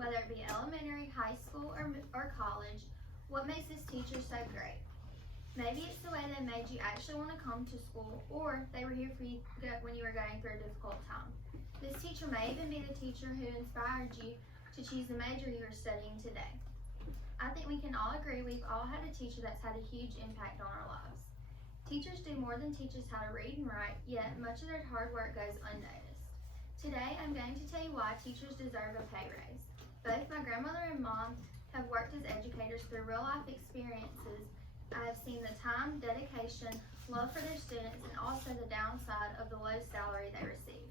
Whether it be elementary, high school, or college, what makes this teacher so great? Maybe it's the way they made you actually want to come to school, or they were here for you when you were going through a difficult time. This teacher may even be the teacher who inspired you to choose the major you are studying today. I think we can all agree we've all had a teacher that's had a huge impact on our lives. Teachers do more than teach us how to read and write, yet much of their hard work goes unnoticed. Today, I'm going to tell you why teachers deserve a pay raise. Both my grandmother and mom have worked as educators through real-life experiences. I have seen the time, dedication, love for their students, and also the downside of the low salary they receive.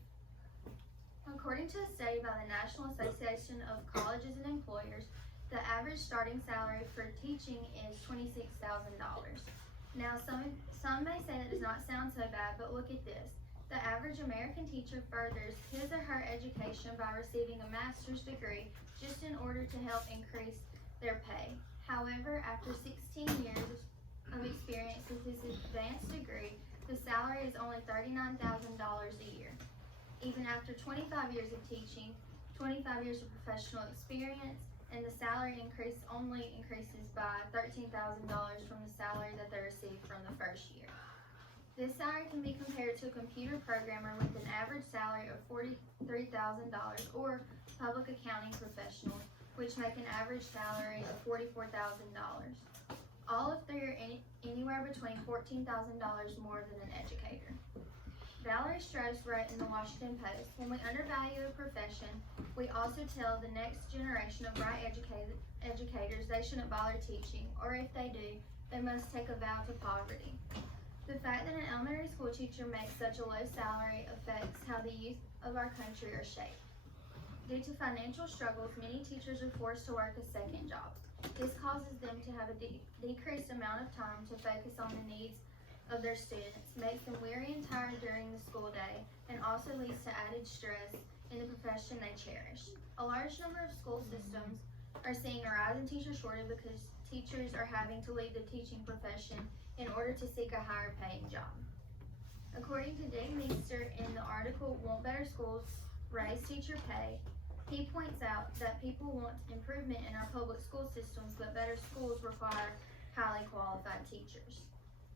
According to a study by the National Association of Colleges and Employers, the average starting salary for teaching is $26,000. Now, some may say that does not sound so bad, but look at this. The average American teacher furthers his or her education by receiving a master's degree just in order to help increase their pay. However, after 16 years of experience with his advanced degree, the salary is only $39,000 a year. Even after 25 years of teaching, 25 years of professional experience, and the salary only increases by $13,000 from the salary that they received from the first year. This salary can be compared to a computer programmer with an average salary of $43,000 or public accounting professionals, which make an average salary of $44,000. All of three are anywhere between $14,000 more than an educator. Valerie Strauss wrote in the Washington Post, "When we undervalue a profession, we also tell the next generation of bright educators they shouldn't bother teaching, or if they do, they must take a vow to poverty." The fact that an elementary school teacher makes such a low salary affects how the youth of our country are shaped. Due to financial struggles, many teachers are forced to work a second job. This causes them to have a decreased amount of time to focus on the needs of their students, makes them weary and tired during the school day, and also leads to added stress in the profession they cherish. A large number of school systems are seeing a rise in teacher shortage because teachers are having to leave the teaching profession in order to seek a higher paying job. According to Dick Meester in the article, "Won't Better Schools Raise Teacher Pay?" he points out that people want improvement in our public school systems, but better schools require highly qualified teachers.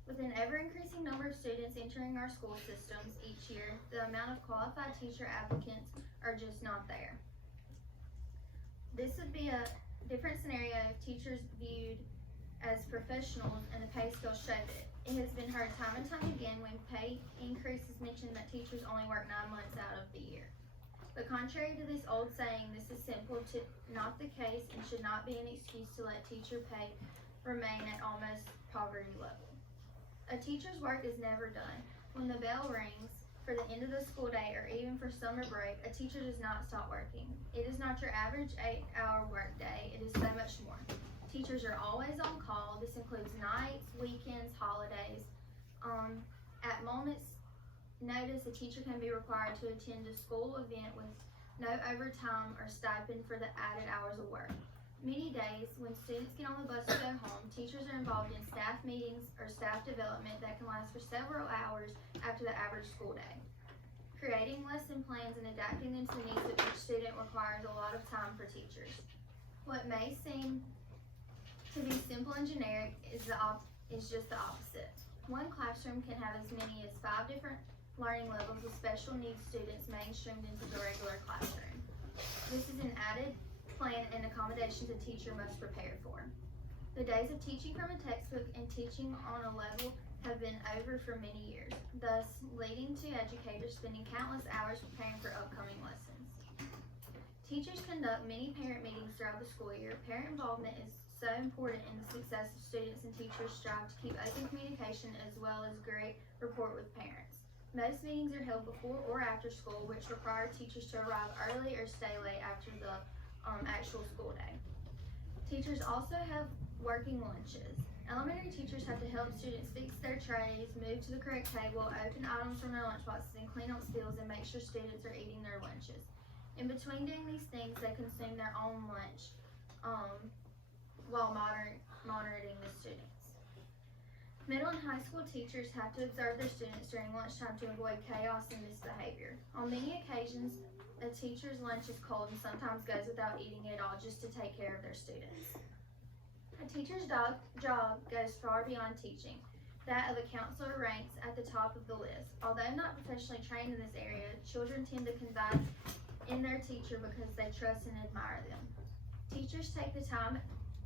With an ever-increasing number of students entering our school systems each year, the amount of qualified teacher applicants are just not there. This would be a different scenario if teachers viewed as professionals and the pay scale showed it. It has been heard time and time again when pay increases mention that teachers only work 9 months out of the year. But contrary to this old saying, this is not the case and should not be an excuse to let teacher pay remain at almost poverty level. A teacher's work is never done. When the bell rings for the end of the school day or even for summer break, a teacher does not stop working. It is not your average 8-hour work day, it is so much more. Teachers are always on call. This includes nights, weekends, holidays. At moments notice, a teacher can be required to attend a school event with no overtime or stipend for the added hours of work. Many days, when students get on the bus to go home, teachers are involved in staff meetings or staff development that can last for several hours after the average school day. Creating lesson plans and adapting them to the needs of each student requires a lot of time for teachers. What may seem to be simple and generic is just the opposite. One classroom can have as many as 5 different learning levels with special needs students mainstreamed into the regular classroom. This is an added plan and accommodations a teacher must prepare for. The days of teaching from a textbook and teaching on a level have been over for many years, thus leading to educators spending countless hours preparing for upcoming lessons. Teachers conduct many parent meetings throughout the school year. Parent involvement is so important in the success of students, and teachers strive to keep open communication as well as great rapport with parents. Most meetings are held before or after school, which require teachers to arrive early or stay late after the actual school day. Teachers also have working lunches. Elementary teachers have to help students fix their trays, move to the correct table, open items from their lunchboxes, and clean up spills and make sure students are eating their lunches. In between doing these things, they consume their own lunch while monitoring the students. Middle and high school teachers have to observe their students during lunchtime to avoid chaos and misbehavior. On many occasions, a teacher's lunch is cold and sometimes goes without eating at all just to take care of their students. A teacher's job goes far beyond teaching. That of a counselor ranks at the top of the list. Although not professionally trained in this area, children tend to confide in their teacher because they trust and admire them. Teachers take the time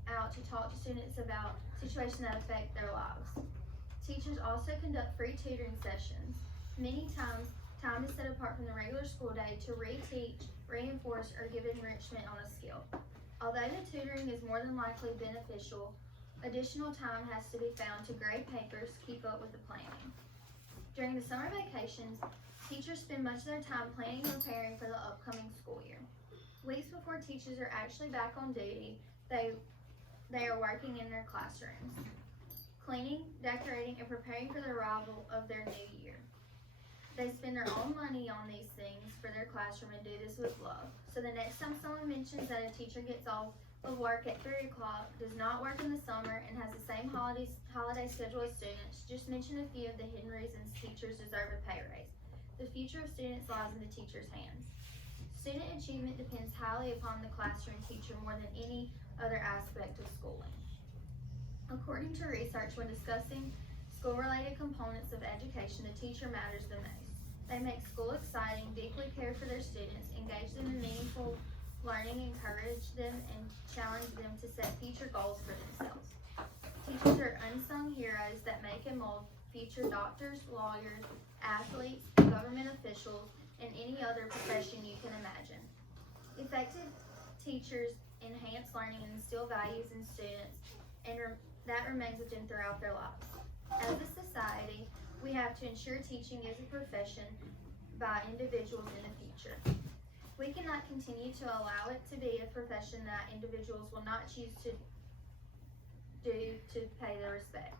out to talk to students about situations that affect their lives. Teachers also conduct free tutoring sessions. Many times, time is set apart from the regular school day to reteach, reinforce, or give enrichment on a skill. Although the tutoring is more than likely beneficial, additional time has to be found to grade papers, keep up with the planning. During the summer vacations, teachers spend much of their time planning and preparing for the upcoming school year. Weeks before teachers are actually back on duty, they are working in their classrooms, cleaning, decorating, and preparing for the arrival of their new year. They spend their own money on these things for their classroom and do this with love. So the next time someone mentions that a teacher gets off of work at 3 o'clock, does not work in the summer, and has the same holiday schedule as students, just mention a few of the hidden reasons teachers deserve a pay raise. The future of students lies in the teacher's hands. Student achievement depends highly upon the classroom teacher more than any other aspect of schooling. According to research, when discussing school-related components of education, the teacher matters the most. They make school exciting, deeply care for their students, engage them in meaningful learning, encourage them, and challenge them to set future goals for themselves. Teachers are unsung heroes that make and mold future doctors, lawyers, athletes, government officials, and any other profession you can imagine. Effective teachers enhance learning and instill values in students, and that remains with them throughout their lives. As a society, we have to ensure teaching is a profession by individuals in the future. We cannot continue to allow it to be a profession that individuals will not choose to do to pay their respect.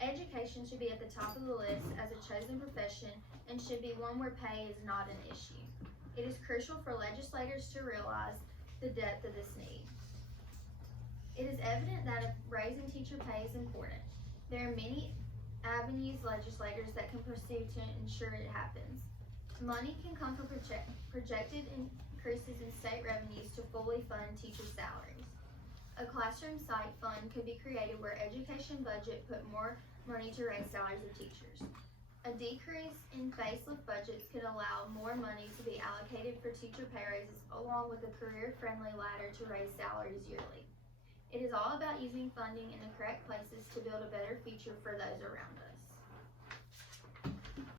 Education should be at the top of the list as a chosen profession and should be one where pay is not an issue. It is crucial for legislators to realize the depth of this need. It is evident that raising teacher pay is important. There are many avenues legislators that can pursue to ensure it happens. Money can come from projected increases in state revenues to fully fund teacher salaries. A classroom site fund could be created where education budget put more money to raise salaries of teachers. A decrease in facelift budgets could allow more money to be allocated for teacher pay raises along with a career-friendly ladder to raise salaries yearly. It is all about using funding in the correct places to build a better future for those around us.